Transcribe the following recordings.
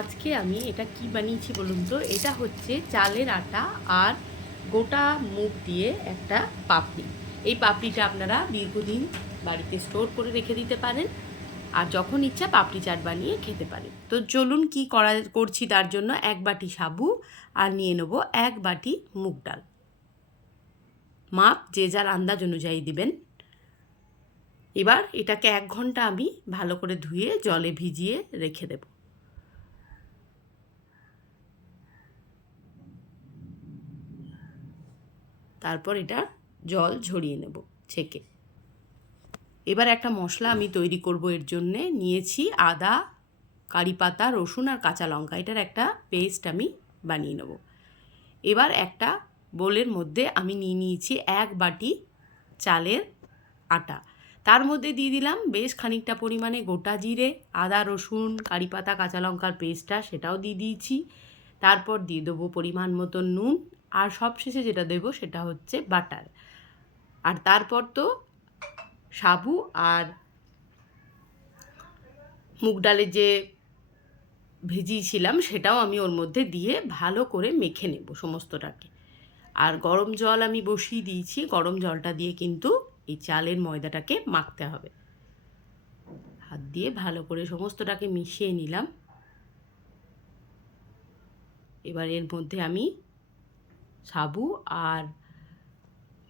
আজকে আমি এটা কি বানিয়েছি বলুন তো? এটা হচ্ছে চালের আটা আর গোটা মুগ দিয়ে একটা পাপড়ি। এই পাপড়িটা আপনারা দীর্ঘদিন বাড়িতে স্টোর করে রেখে দিতে পারেন আর যখন ইচ্ছা পাপড়ি চাট বানিয়ে খেতে পারেন। তো চলুন কি করা করছি তার জন্য এক বাটি সাবু আর নিয়ে নেব এক বাটি মুগ ডাল। মাপ যে যার আন্দাজ অনুযায়ী দিবেন। এবার এটাকে এক ঘণ্টা আমি ভালো করে ধুয়ে জলে ভিজিয়ে রেখে দেব। তারপর এটা জল ঝরিয়ে নেব ছেঁকে। এবার একটা মশলা আমি তৈরি করব এর জন্যে। নিয়েছি আদা, কারি পাতা, রসুন আর কাঁচা লঙ্কা। এটার একটা পেস্ট আমি বানিয়ে নেব। এবার একটা বোলের মধ্যে আমি নিয়ে নিয়েছি এক বাটি চালের আটা। তার মধ্যে দিয়ে দিলাম বেশ খানিকটা পরিমাণে গোটা জিরে, আদা, রসুন, কারি পাতা, কাঁচা লঙ্কার পেস্টটা সেটাও দিয়ে দিয়েছি। তারপর দিয়ে দেবো পরিমাণ মতো নুন। আর সবশেষে যেটা দেবো সেটা হচ্ছে বাটার। আর তারপর তো সাবু আর মুগ ডালে যে ভেজিয়েছিলাম সেটাও আমি ওর মধ্যে দিয়ে ভালো করে মেখে নেব সমস্তটাকে। আর গরম জল আমি বসিয়ে দিয়েছি, গরম জলটা দিয়ে কিন্তু এই চালের ময়দাটাকে মাখতে হবে। হাত দিয়ে ভালো করে সমস্তটাকে মিশিয়ে নিলাম। এবার এর মধ্যে আমি সাবু আর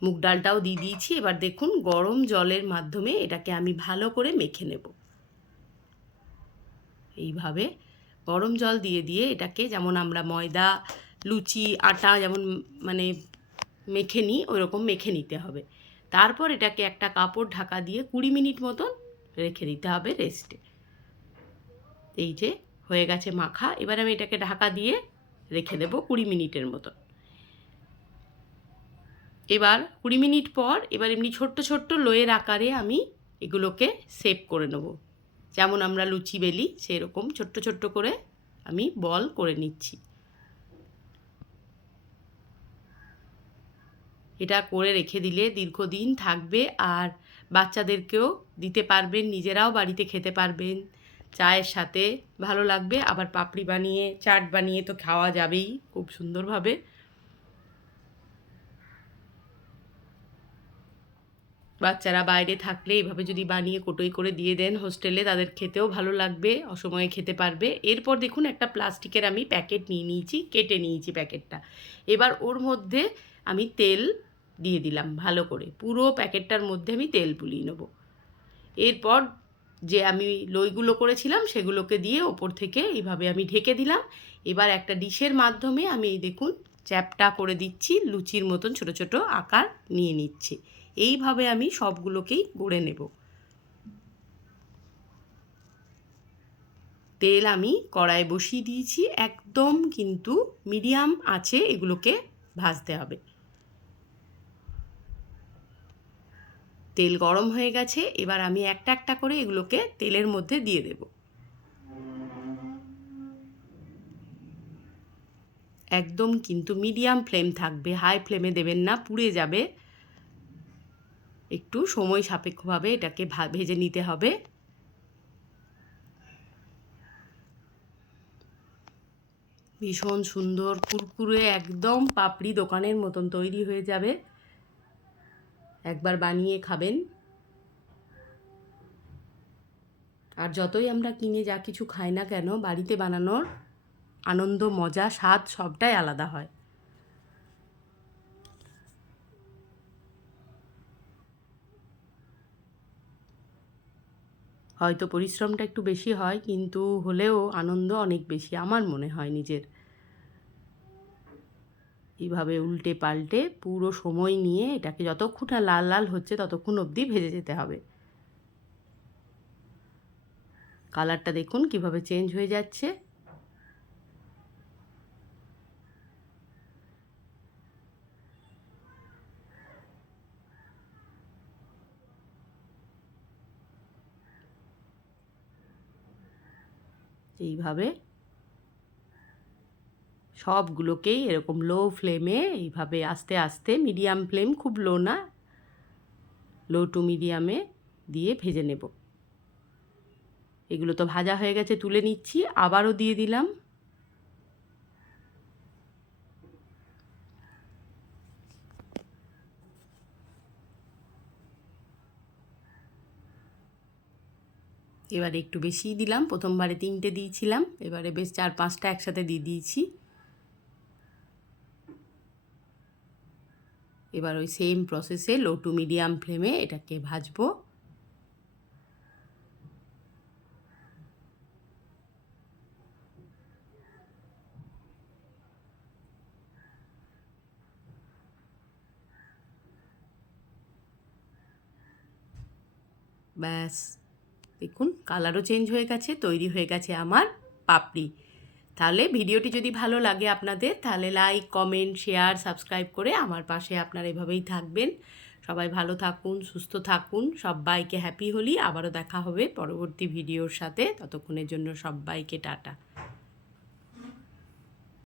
মুগ ডালটাও দিয়ে দিয়েছি। এবার দেখুন গরম জলের মাধ্যমে এটাকে আমি ভালো করে মেখে নেব। এইভাবে গরম জল দিয়ে দিয়ে এটাকে যেমন আমরা ময়দা, লুচি, আটা যেমন মানে মেখে নিই ওইরকম মেখে নিতে হবে। তারপর এটাকে একটা কাপড় ঢাকা দিয়ে কুড়ি মিনিট মতন রেখে দিতে হবে রেস্টে। এই যে হয়ে গেছে মাখা। এবার আমি এটাকে ঢাকা দিয়ে রেখে দেবো কুড়ি মিনিটের মতন। এবার কুড়ি মিনিট পর এবার এমনি ছোট্ট ছোট্ট লোয়ের আকারে আমি এগুলোকে সেভ করে নেব। যেমন আমরা লুচি বেলি সেরকম ছোট্ট ছোট্ট করে আমি বল করে নিচ্ছি। এটা করে রেখে দিলে দীর্ঘদিন থাকবে আর বাচ্চাদেরকেও দিতে পারবেন, নিজেরাও বাড়িতে খেতে পারবেন। চায়ের সাথে ভালো লাগবে, আবার পাপড়ি বানিয়ে, চাট বানিয়ে তো খাওয়া যাবেই খুব সুন্দরভাবে। বাচ্চারা বাইরে থাকলে এভাবে যদি বানিয়ে কোটোই করে দিয়ে দেন হোস্টেলে, তাদের খেতেও ভালো লাগবে, অসময়ে খেতে পারবে। এরপর দেখুন একটা প্লাস্টিকের আমি প্যাকেট নিয়ে নিয়েছি, কেটে নিয়েছি প্যাকেটটা। এবার ওর মধ্যে আমি তেল দিয়ে দিলাম ভালো করে। পুরো প্যাকেটটার মধ্যে আমি তেল বুলিয়ে নেব। এরপর যে আমি লইগুলো করেছিলাম, সেগুলোকে দিয়ে ওপর থেকে এইভাবে আমি ঢেকে দিলাম। এবার একটা ডিশের মাধ্যমে আমি এই দেখুন চ্যাপটা করে দিচ্ছি, লুচির মতন ছোট ছোট আকার নিয়ে নিচ্ছি। এইভাবে আমি সবগুলোকেই গড়ে নেব। তেল আমি কড়ায় বসিয়ে দিয়েছি, একদম কিন্তু মিডিয়াম আছে এগুলোকে ভাজতে হবে। তেল গরম হয়ে গেছে, এবার আমি একটা একটা করে এগুলোকে তেলের মধ্যে দিয়ে দেব। একদম কিন্তু মিডিয়াম ফ্লেম থাকবে, হাই ফ্লেমে দেবেন না, পুড়ে যাবে। একটু সময় সাপেক্ষভাবে এটাকে ভেজে নিতে হবে। ভীষণ সুন্দর, কুরকুরে একদম পাপড়ি দোকানের মতন তৈরি হয়ে যাবে। একবার বানিয়ে খাবেন। আর যতই আমরা কিনে যা কিছু খাই না কেন, বাড়িতে বানানোর আনন্দ, মজা, স্বাদ সবটাই আলাদা হয়। হয়তো পরিশ্রমটা একটু বেশি হয়, কিন্তু হলেও আনন্দ অনেক বেশি আমার মনে হয় নিজের। এইভাবে উল্টে পাল্টে পুরো সময় নিয়ে এটাকে যতক্ষণ লাল লাল হচ্ছে ততক্ষণ অবধি ভেজে যেতে হবে। কালারটা দেখুন কীভাবে চেঞ্জ হয়ে যাচ্ছে। এইভাবে সবগুলোকেই এরকম লো ফ্লেমে এইভাবে আস্তে আস্তে মিডিয়াম ফ্লেম খুব লো না লো টু মিডিয়ামে দিয়ে ভেজে নেব। এগুলো তো ভাজা হয়ে গেছে, তুলে নিচ্ছি, আবারও দিয়ে দিলাম। এবারে একটু বেশিই দিলাম। প্রথমবারে তিনটে দিয়েছিলাম। এবারে বেশ চার পাঁচটা একসাথে দিয়ে দিয়েছি। এবার ওই সেম প্রসেসে লো টু মিডিয়াম ফ্লেমে এটাকে ভাজবো। ব্যাস। দেখুন কালারও চেঞ্জ হয়ে গেছে, তৈরি হয়ে গেছে আমার পাপড়ি। তাহলে ভিডিওটি যদি ভালো লাগে আপনাদের, তাহলে লাইক কমেন্ট শেয়ার সাবস্ক্রাইব করে আমার পাশে আপনার এভাবেই থাকবেন। সবাই ভালো থাকুন, সুস্থ থাকুন, সবাইকে হ্যাপি হলি। আবারও দেখা হবে পরবর্তী ভিডিওর সাথে। ততক্ষণের জন্য সবাইকে টাটা।